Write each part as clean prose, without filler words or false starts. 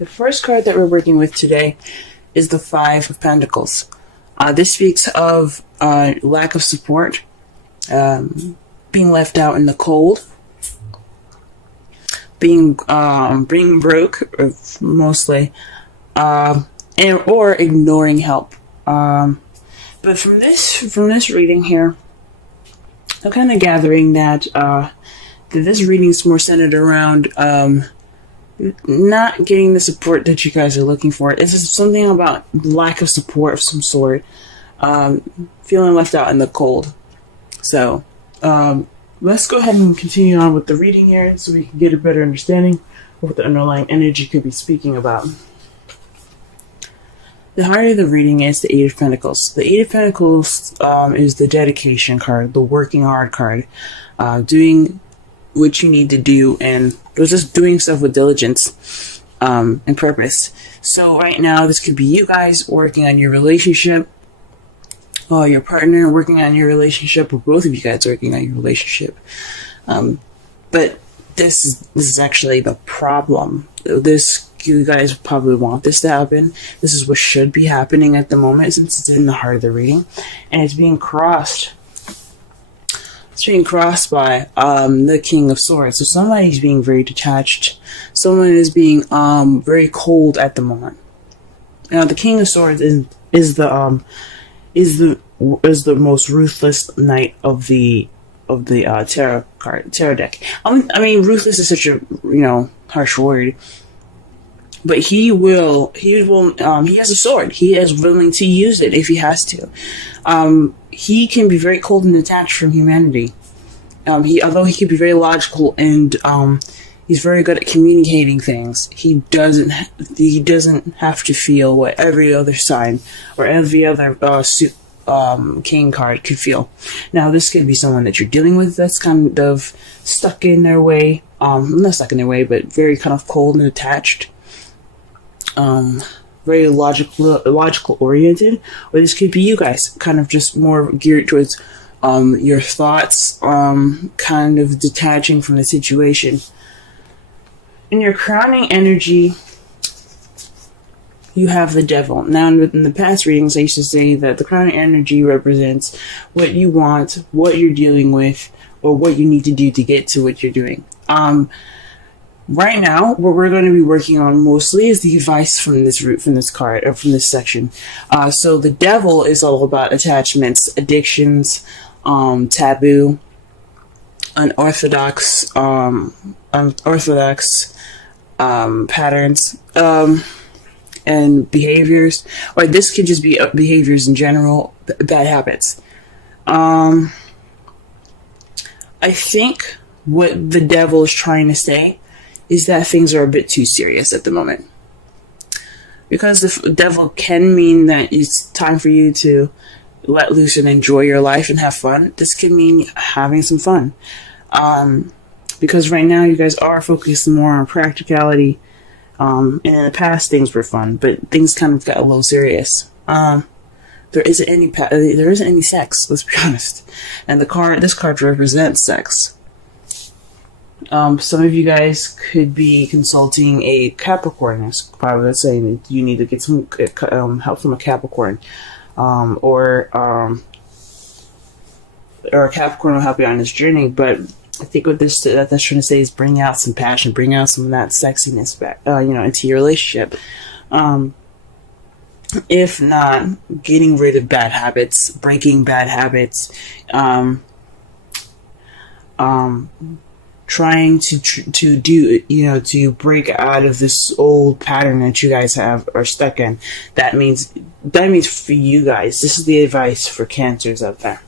The first card that we're working with today is the Five of Pentacles. This speaks of lack of support, being left out in the cold, being broke, mostly, or ignoring help. But from this reading here, I'm kind of gathering that this reading is more centered around not getting the support that you guys are looking for. It's something about lack of support of some sort, feeling left out in the cold. So let's go ahead and continue on with the reading here so we can get a better understanding of what the underlying energy could be speaking about. The heart of the reading is the Eight of Pentacles. The Eight of Pentacles is the dedication card, the working hard card, doing what you need to do, and just doing stuff with diligence and purpose. So right now, this could be you guys working on your relationship, or your partner working on your relationship, or both of you guys working on your relationship. But this is actually the problem. You guys probably want this to happen. This is what should be happening at the moment, since it's in the heart of the reading, and it's being crossed. It's being crossed by the King of Swords. So somebody's being very detached. Someone is being very cold at the moment. Now, the King of Swords is the most ruthless knight of the tarot deck. I mean, ruthless is such a harsh word. But he has a sword. He is willing to use it if he has to. He can be very cold and detached from humanity. Although he can be very logical and he's very good at communicating things, he doesn't have to feel what every other sign or every other king card could feel. Now, this could be someone that you're dealing with that's kind of stuck in their way. Not stuck in their way, but very kind of cold and attached. Very logical oriented, or this could be you guys, kind of just more geared towards your thoughts, kind of detaching from the situation. In your crowning energy, you have the Devil. Now, in the past readings, I used to say that the crowning energy represents what you want, what you're dealing with, or what you need to do to get to what you're doing. Right now, what we're going to be working on mostly is the advice from this card, or from this section. So the Devil is all about attachments, addictions, taboo, unorthodox patterns, and behaviors. Or this could just be behaviors in general, bad habits. I think what the Devil is trying to say is that things are a bit too serious at the moment. Because the Devil can mean that it's time for you to let loose and enjoy your life and have fun. This can mean having some fun. Because right now you guys are focused more on practicality. And in the past things were fun, but things kind of got a little serious. There isn't any sex, let's be honest. And this card represents sex. Some of you guys could be consulting a Capricorn. That's probably saying that you need to get some help from a Capricorn, or a Capricorn will help you on this journey. But I think what that's trying to say is bring out some passion, bring out some of that sexiness back, into your relationship. If not, getting rid of bad habits, breaking bad habits, trying to break out of this old pattern that you guys are stuck in. That means for you guys, this is the advice for Cancers out there.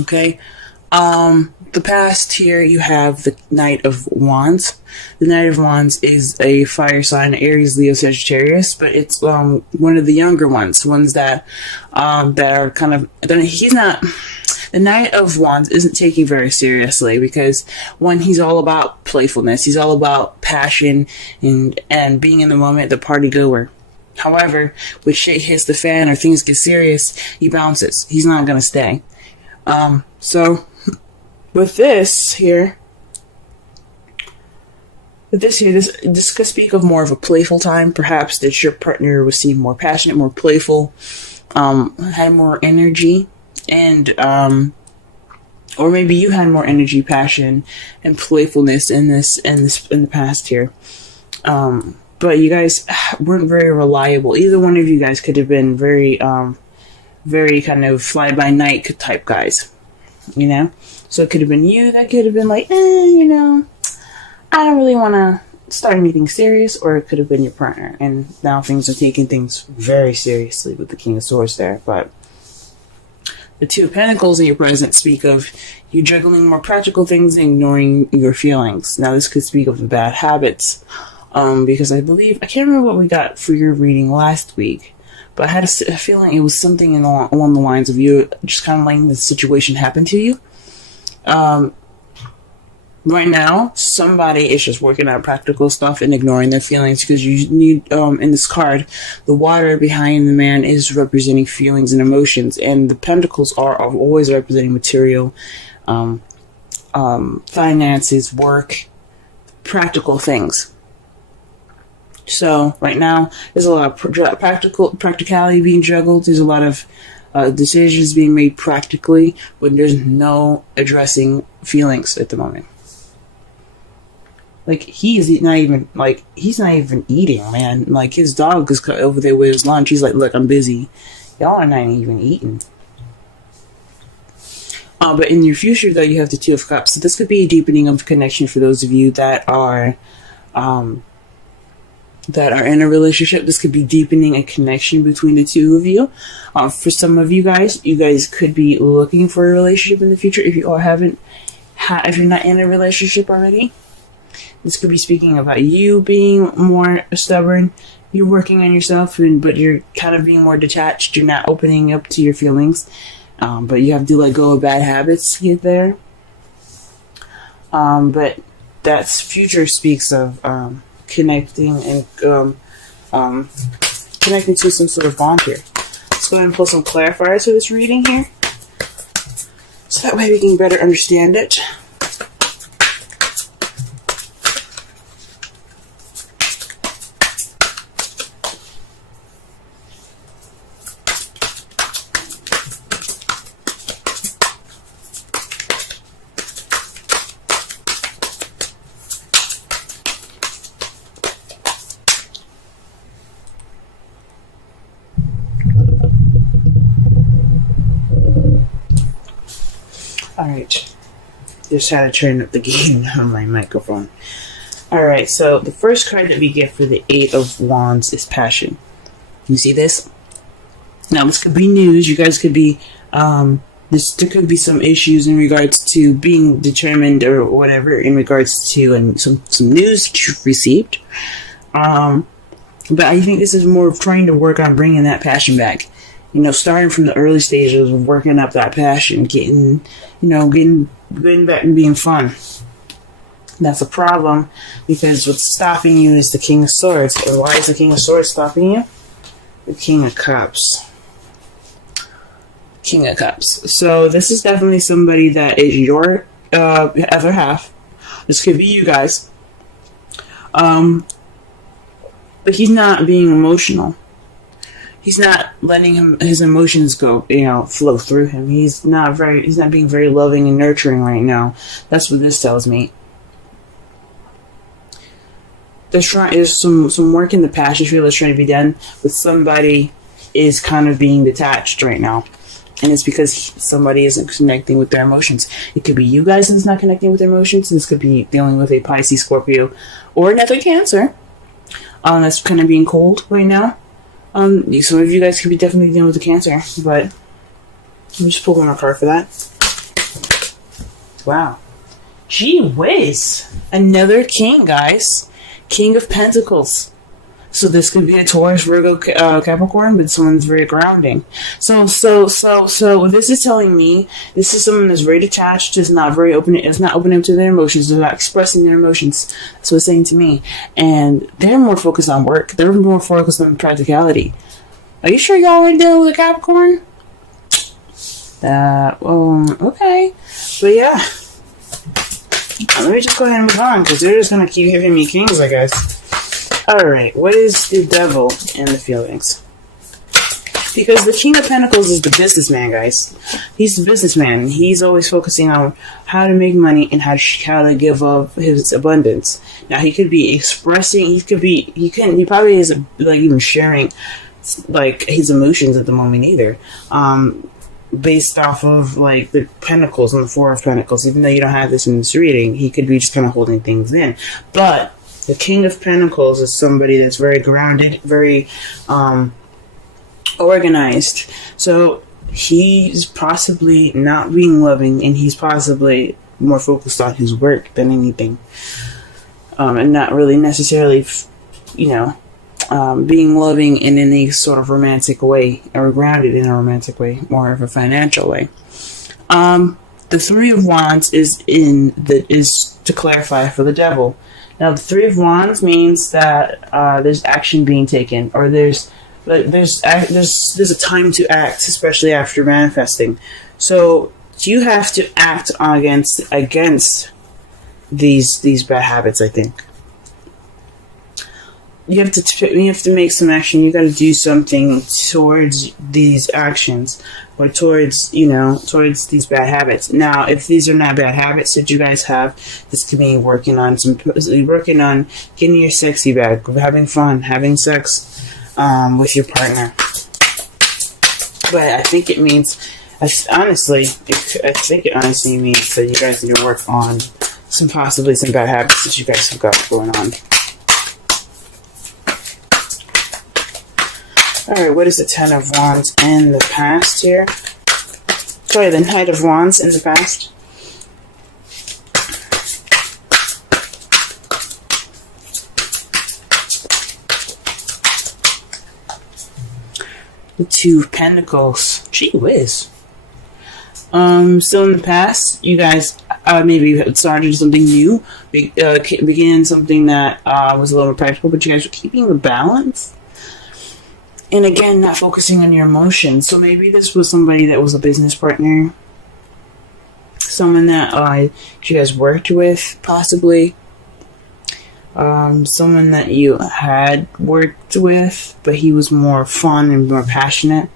Okay. The past here, you have the Knight of Wands. The Knight of Wands is a fire sign, Aries, Leo, Sagittarius, but it's one of the younger ones that are kind of. The Knight of Wands isn't taken very seriously because, one, he's all about playfulness. He's all about passion and being in the moment, the party goer. However, when shit hits the fan or things get serious, he bounces. He's not going to stay. So, with this here, But this could speak of more of a playful time, perhaps that your partner was seem more passionate, more playful, had more energy, and or maybe you had more energy, passion, and playfulness in the past here. But you guys weren't very reliable. Either one of you guys could have been very kind of fly by night type guys, you know. So it could have been you that could have been like, you know, I don't really want to start anything serious, or it could have been your partner, and now things are taking things very seriously with the King of Swords there. But the Two of Pentacles in your present speak of you juggling more practical things and ignoring your feelings. Now this could speak of the bad habits, because I can't remember what we got for your reading last week, but I had a feeling it was something along the lines of you just kind of letting the situation happen to you. Right now, somebody is just working out practical stuff and ignoring their feelings, because you need, in this card, the water behind the man is representing feelings and emotions, and the pentacles are always representing material, finances, work, practical things. So, right now, there's a lot of practicality being juggled. There's a lot of decisions being made practically, when there's no addressing feelings at the moment. Like, he's not even eating, man. Like, his dog is over there with his lunch. He's like, look, I'm busy. Y'all are not even eating. But in your future, though, you have the Two of Cups. So this could be a deepening of connection for those of you that are in a relationship. This could be deepening a connection between the two of you. For some of you guys could be looking for a relationship in the future. If you if you're not in a relationship already, this could be speaking about you being more stubborn. You're working on yourself, but you're kind of being more detached. You're not opening up to your feelings, but you have to let go of bad habits to get there. But that's future speaks of connecting and connecting to some sort of bond here. Let's go ahead and pull some clarifiers for this reading here, so that way we can better understand it. Alright, just had to turn up the gain on my microphone. Alright, so the first card that we get for the Eight of Wands is Passion. You see this? Now, this could be news. You guys could be, there could be some issues in regards to being determined or whatever in regards to some news that you've received. But I think this is more of trying to work on bringing that passion back. You know, starting from the early stages of working up that passion, getting back and being fun. That's a problem, because what's stopping you is the King of Swords. And why is the King of Swords stopping you? The King of Cups. King of Cups. So this is definitely somebody that is your other half. This could be you guys. But he's not being emotional. He's not letting his emotions go, flow through him. He's not being very loving and nurturing right now. That's what this tells me. There's some work in the passion field that's trying to be done, but somebody is kind of being detached right now. And it's because somebody isn't connecting with their emotions. It could be you guys that's not connecting with their emotions. This could be dealing with a Pisces, Scorpio, or another Cancer. That's kind of being cold right now. Some of you guys could be definitely dealing with the Cancer, but let me just pull one more card for that. Wow. Gee whiz. Another king, guys. King of Pentacles. So this could be a Taurus, Virgo, Capricorn, but someone's very grounding. So this is telling me this is someone that's very detached, is not very open, is not open up to their emotions, they're not expressing their emotions. That's what it's saying to me. And they're more focused on work. They're more focused on practicality. Are you sure y'all ain't dealing with a Capricorn? Okay. But yeah. Let me just go ahead and move on, because they're just going to keep giving me kings, I guess. Alright, what is the devil and the feelings? Because the King of Pentacles is the businessman, guys. He's the businessman. He's always focusing on how to make money and how to give up his abundance. Now, he could be expressing, he probably isn't, like, even sharing, like, his emotions at the moment either. Based off of, like, the Pentacles and the Four of Pentacles. Even though you don't have this in this reading, he could be just kind of holding things in. But the King of Pentacles is somebody that's very grounded, very, organized. So he's possibly not being loving, and he's possibly more focused on his work than anything, and not really necessarily, being loving in any sort of romantic way, or grounded in a romantic way, more of a financial way. The Three of Wands is to clarify for the devil. Now, the Three of Wands means that there's action being taken, or there's a time to act, especially after manifesting. So you have to act against these bad habits. I think you have to make some action. You got to do something towards these actions, or towards these bad habits. Now, if these are not bad habits that you guys have, this could be working on getting your sexy back, having fun, having sex with your partner. But I think it means, I think it honestly means that you guys need to work on possibly some bad habits that you guys have got going on. Alright, what is the Ten of Wands in the past here? Sorry, the Knight of Wands in the past. The Two of Pentacles. Gee whiz. So in the past, you guys maybe started something new, began something that was a little more practical, but you guys were keeping the balance. And again, not focusing on your emotions. So maybe this was somebody that was a business partner, someone that you guys worked with, possibly. Someone that you had worked with, but he was more fun and more passionate,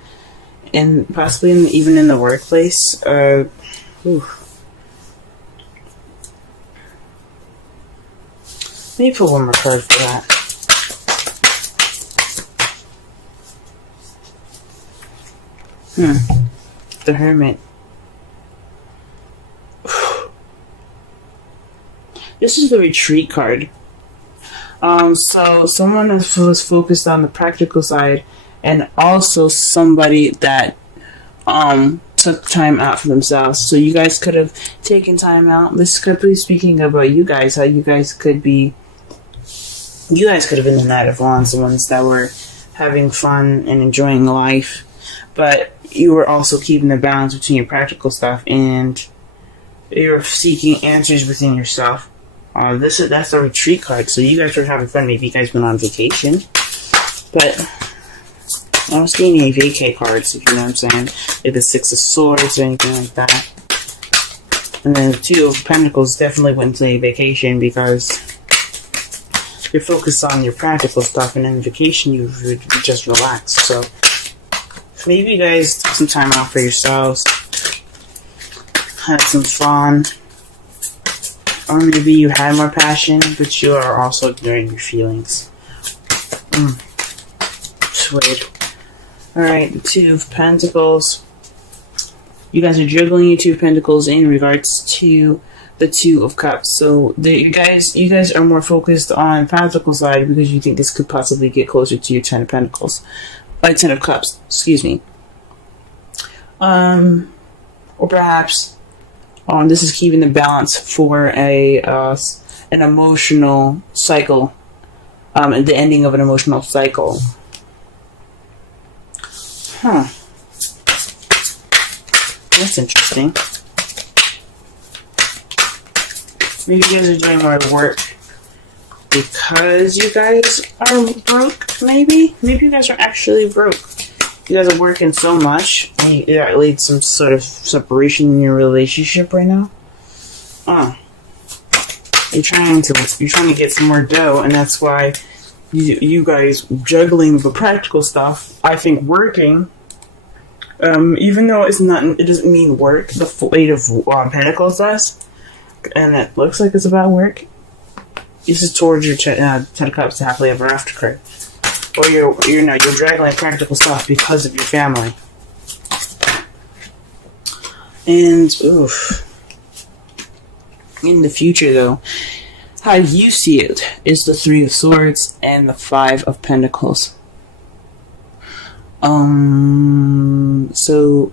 and possibly even in the workplace. Let me pull one more card for that. The Hermit. This is the Retreat card. So someone that was focused on the practical side, and also somebody that took time out for themselves. So you guys could have taken time out. This could be speaking about you guys, how you guys could have been the Knight of Wands, the ones that were having fun and enjoying life, but you were also keeping the balance between your practical stuff, and you're seeking answers within yourself. That's a Retreat card, so you guys were having fun. Maybe you guys went on vacation, but I was getting any vacay cards, if you know what I'm saying. Like the Six of Swords or anything like that. And then the Two of Pentacles definitely went to a vacation, because you're focused on your practical stuff, and in vacation you just relax. So maybe you guys took some time out for yourselves, had some fun. Or maybe you had more passion, but you are also ignoring your feelings. Sweet. Alright, the Two of Pentacles. You guys are juggling your Two of Pentacles in regards to the Two of Cups. So you guys are more focused on the practical side, because you think this could possibly get closer to your Ten of Pentacles. Ten of Cups, excuse me. Or perhaps this is keeping the balance for an emotional cycle, at the ending of an emotional cycle. That's interesting. Maybe you guys are doing more work because you guys are broke, maybe? Maybe you guys are actually broke. You guys are working so much, and that leads some sort of separation in your relationship right now. you're trying to get some more dough, and that's why you guys juggling the practical stuff. I think working, even though it doesn't mean work. The Eight of Pentacles does, and it looks like it's about work. This is towards your Ten of Cups, the happily ever after card, or you're juggling practical stuff because of your family. And in the future, though, how you see it is the Three of Swords and the Five of Pentacles. So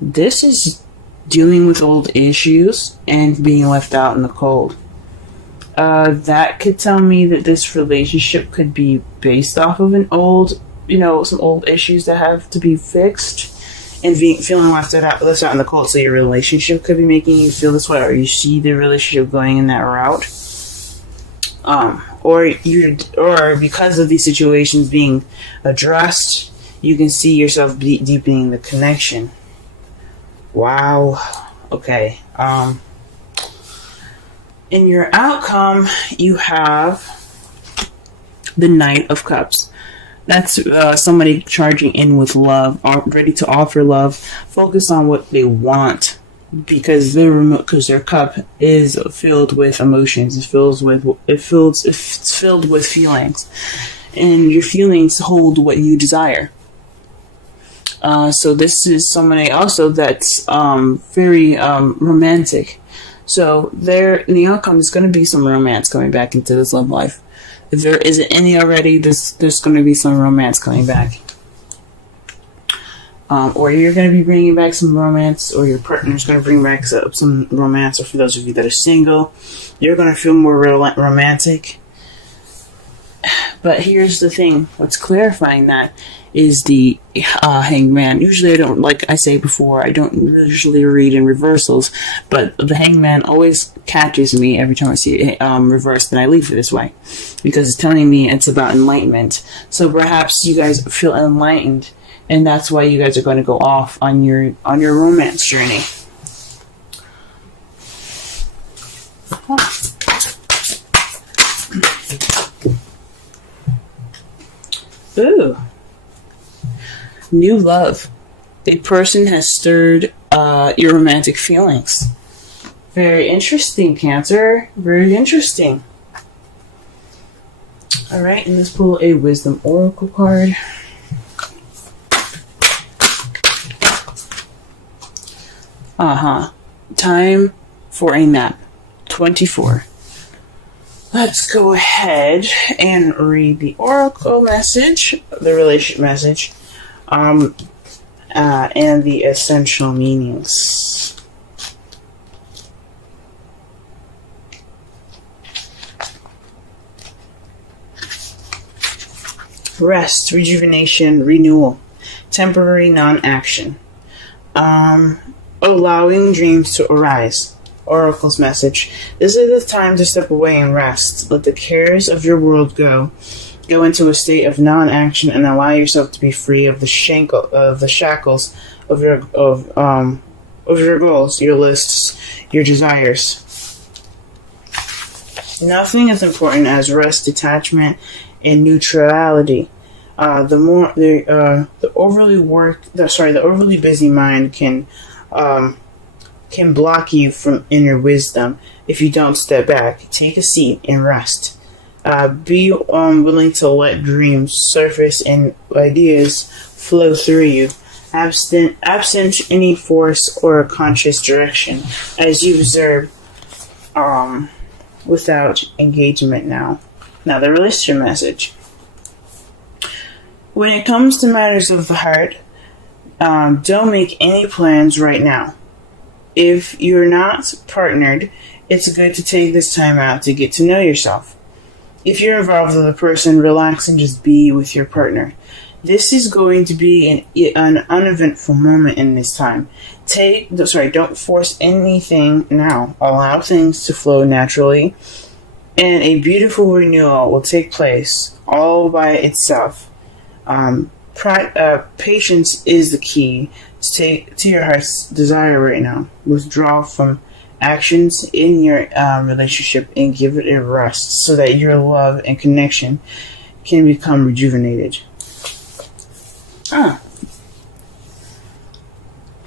this is dealing with old issues and being left out in the cold. That could tell me that this relationship could be based off of some old issues that have to be fixed, and feeling left out in the cold. So your relationship could be making you feel this way, or you see the relationship going in that route. Or because of these situations being addressed, you can see yourself deepening the connection. Wow. Okay. In your outcome, you have the Knight of Cups. That's somebody charging in with love, ready to offer love, focus on what they want, because their cup is filled with emotions. It's filled with feelings, and your feelings hold what you desire. So this is somebody also that's very romantic. So in the outcome, there's going to be some romance coming back into this love life. If there isn't any already, there's going to be some romance coming back. Or you're going to be bringing back some romance, or your partner's going to bring back some romance, or for those of you that are single, you're going to feel more romantic. But here's the thing, what's clarifying that is the Hangman. Usually I don't, like I say before, I don't usually read in reversals, but the Hangman always catches me every time I see it reversed, and I leave it this way, because it's telling me it's about enlightenment. So perhaps you guys feel enlightened, and that's why you guys are going to go off on your romance journey. Ooh. New love. A person has stirred your romantic feelings. Very interesting, Cancer. Very interesting. Alright, and let's pull a Wisdom Oracle card. Time for a nap. 24. Let's go ahead and read the Oracle message, the relationship message, and the essential meanings. Rest, rejuvenation, renewal, temporary non-action, allowing dreams to arise. Oracle's message. This is the time to step away and rest. Let the cares of your world go. Go into a state of non-action and allow yourself to be free of the shackles of your goals, your lists, your desires. Nothing as important as rest, detachment, and neutrality. The overly busy mind can block you from inner wisdom if you don't step back, take a seat, and rest. Be willing to let dreams surface and ideas flow through you, absent any force or conscious direction, as you observe without engagement now. Now, the relationship message. When it comes to matters of the heart, don't make any plans right now. If you're not partnered, it's good to take this time out to get to know yourself. If you're involved with a person, relax and just be with your partner. This is going to be an uneventful moment in this time. Don't force anything now. Allow things to flow naturally, and a beautiful renewal will take place all by itself. Patience is the key to your heart's desire right now. Withdraw from actions in your relationship and give it a rest so that your love and connection can become rejuvenated.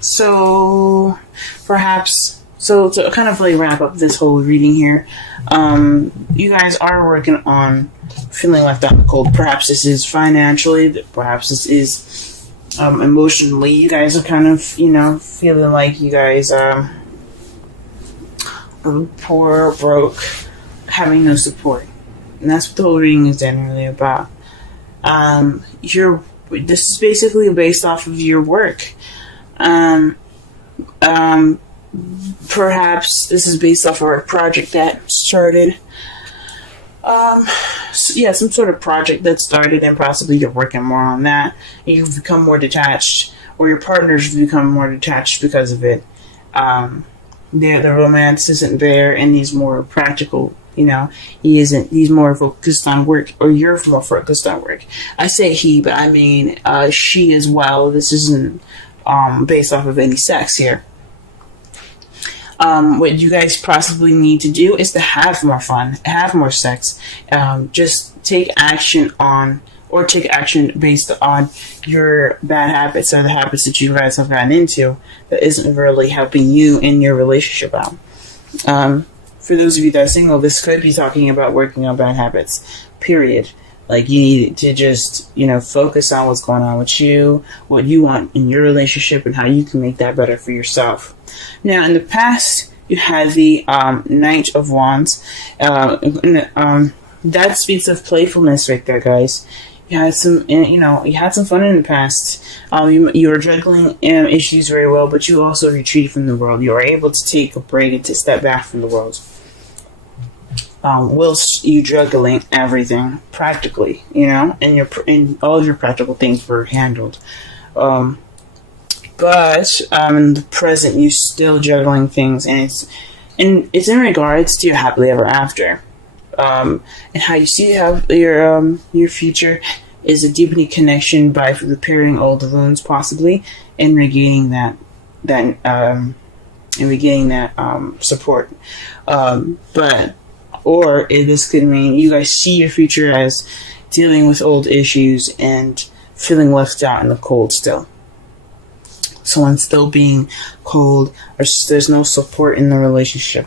So perhaps, so to kind of like wrap up this whole reading here, you guys are working on feeling left out in the cold. Perhaps this is financially, perhaps this is emotionally. You guys are kind of, feeling like you guys are poor, broke, having no support. And that's what the whole reading is generally about. This is basically based off of your work. Perhaps this is based off of a project that started. Some sort of project that started, and possibly you're working more on that. You've become more detached, or your partner's become more detached because of it. The romance isn't there, and he's more practical. He's more focused on work, or you're more focused on work. I say he, but I mean she as well. This isn't based off of any sex here. What you guys possibly need to do is to have more fun, have more sex. Just take action based on your bad habits or the habits that you guys have gotten into that isn't really helping you in your relationship out. For those of you that are single, this could be talking about working on bad habits, period. Like, you need to just, focus on what's going on with you, what you want in your relationship, and how you can make that better for yourself. Now, in the past, you had the Knight of Wands. That speaks of playfulness right there, guys. You had some fun in the past. You were juggling issues very well, but you also retreated from the world. You were able to take a break and to step back from the world. Whilst you juggling everything practically, and all of your practical things were handled. But in the present, you're still juggling things, and it's in regards to your happily ever after, and how you see how your future is a deepening connection by repairing old wounds, possibly, and regaining that support. Or this could mean you guys see your future as dealing with old issues and feeling left out in the cold still. Someone still being cold, or there's no support in the relationship.